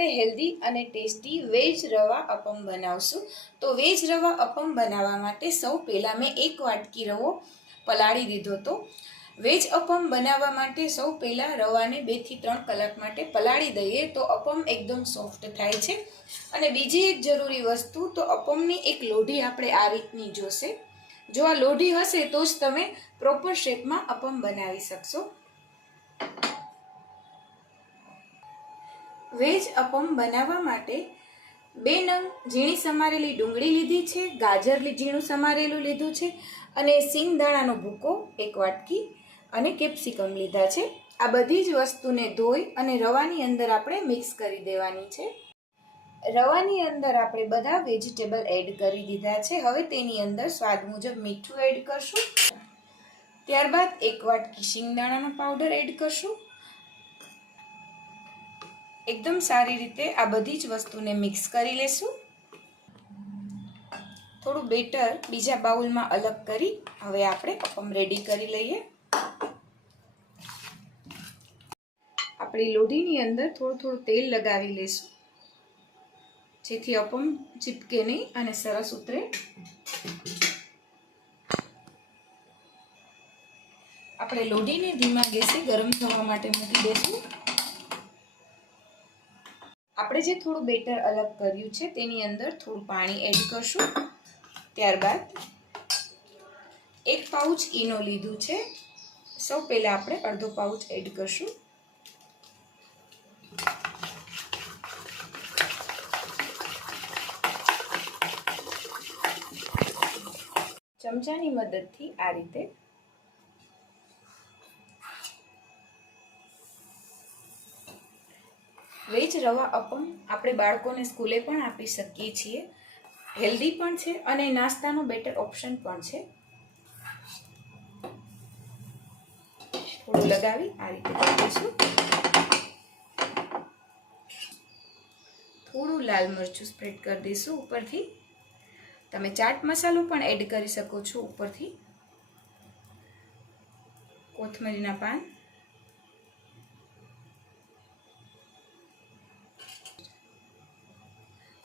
આપણે હેલ્ધી અને tasty veg રવા અપમ બનાવશું। તો વેજ રવા અપમ બનાવવા માટે સૌ પહેલાં મેં 1 વાટકી રવો પલાળી દીધો હતો। વેજ અપમ બનાવવા માટે સૌ પહેલાં રવાને 2 થી 3 કલાક માટે પલાળી દઈએ તો અપમ એકદમ સોફ્ટ થાય છે। અને બીજી એક જરૂરી વસ્તુ, તો અપમની એક લોઢી આપણે આ રીતની જોશે। જો આ લોઢી હશે તો જ તમે પ્રોપર શેપમાં અપમ બનાવી શકશો। વેજ અપમ બનાવવા માટે 2 નંગ ઝીણી સમારેલી ડુંગળી લીધી છે, ગાજર ઝીણું સમારેલું લીધું છે, અને સિંગદાણાનો ભૂકો 1 વાટકી અને કેપ્સિકમ લીધા છે। આ બધી જ વસ્તુને ધોઈ અને રવાની અંદર આપણે મિક્સ કરી દેવાની છે। રવાની અંદર આપણે બધા વેજીટેબલ એડ કરી દીધા છે। હવે તેની અંદર સ્વાદ મુજબ મીઠું એડ કરશું। ત્યારબાદ 1 વાટકી સિંગદાણાનો પાવડર એડ કરશું। એકદમ સારી રીતે આ બધી જ વસ્તુને મિક્સ કરી લેશું। થોડું બેટર બીજા બાઉલમાં અલગ કરી હવે આપણે અપમ રેડી કરી લઈએ। આપણી લોઢીની અંદર થોડું તેલ લગાવી લેશું, જેથી અપમ ચીપકે નહીં અને સરસ ઉતરે। આપણે લોઢીને ધીમા ગેસે ગરમ થવા માટે મૂકી દઈશું। આપણે જે થોડું બેટર અલગ કર્યું છે તેની અંદર થોડું પાણી એડ કરશું। ત્યારબાદ 1 પાઉચ ઈનો લીધું છે, સૌ પહેલા આપણે અડધો પાઉચ એડ કરશું। ચમચાની મદદથી આ રીતે વેજ રવા અપમ આપણે બાળકોને સ્કૂલે પણ આપી શકીએ છીએ। હેલ્ધી પણ છે અને નાસ્તાનો બેટર ઓપ્શન પણ છે। થોડું લગાવી આ રીતે કરી દઈશું। થોડું લાલ મરચું સ્પ્રેડ કરી દઈશું ઉપરથી। તમે ચાટ મસાલો પણ એડ કરી શકો છો ઉપરથી। કોથમરીના પાન,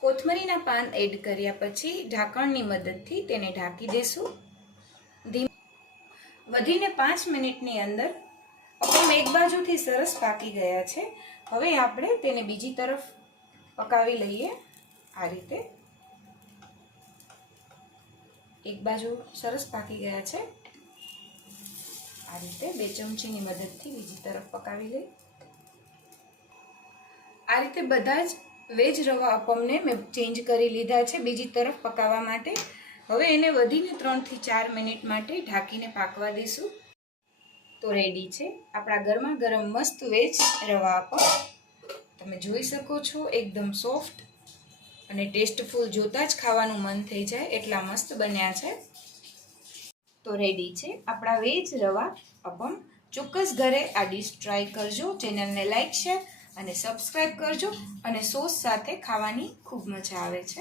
કોથમરીના પાન એડ કર્યા પછી ઢાંકણની મદદથી તેને ઢાંકી દેશું। વધીને 5 મિનિટની અંદર અપમ એક બાજુથી સરસ પાકી ગયા છે। હવે આપણે તેને બીજી તરફ પકાવી લઈએ। આ રીતે એક બાજુ સરસ પાકી ગયા છે, આ રીતે 2 ચમચીની મદદથી બીજી તરફ પકાવી લઈએ। આ રીતે બધા જ વેજ રવા અપમને મેં ચેન્જ કરી લીધા છે બીજી તરફ પકાવવા માટે। હવે એને વધીને 3 થી 4 મિનિટ માટે ઢાંકીને પાકવા દઈશું। તો રેડી છે આપણા ગરમા ગરમ મસ્ત વેજ રવા અપમ। તમે જોઈ શકો છો એકદમ સોફ્ટ અને ટેસ્ટફુલ, જોતાં જ ખાવાનું મન થઈ જાય એટલા મસ્ત બન્યા છે। તો રેડી છે આપણા વેજ રવા અપમ। ચોક્કસ ઘરે આ ડીશ ટ્રાય કરજો। ચેનલને લાઈક, શેર અને સબસ્ક્રાઈબ કરજો અને સોસ સાથે ખાવાની ખૂબ મજા આવે છે।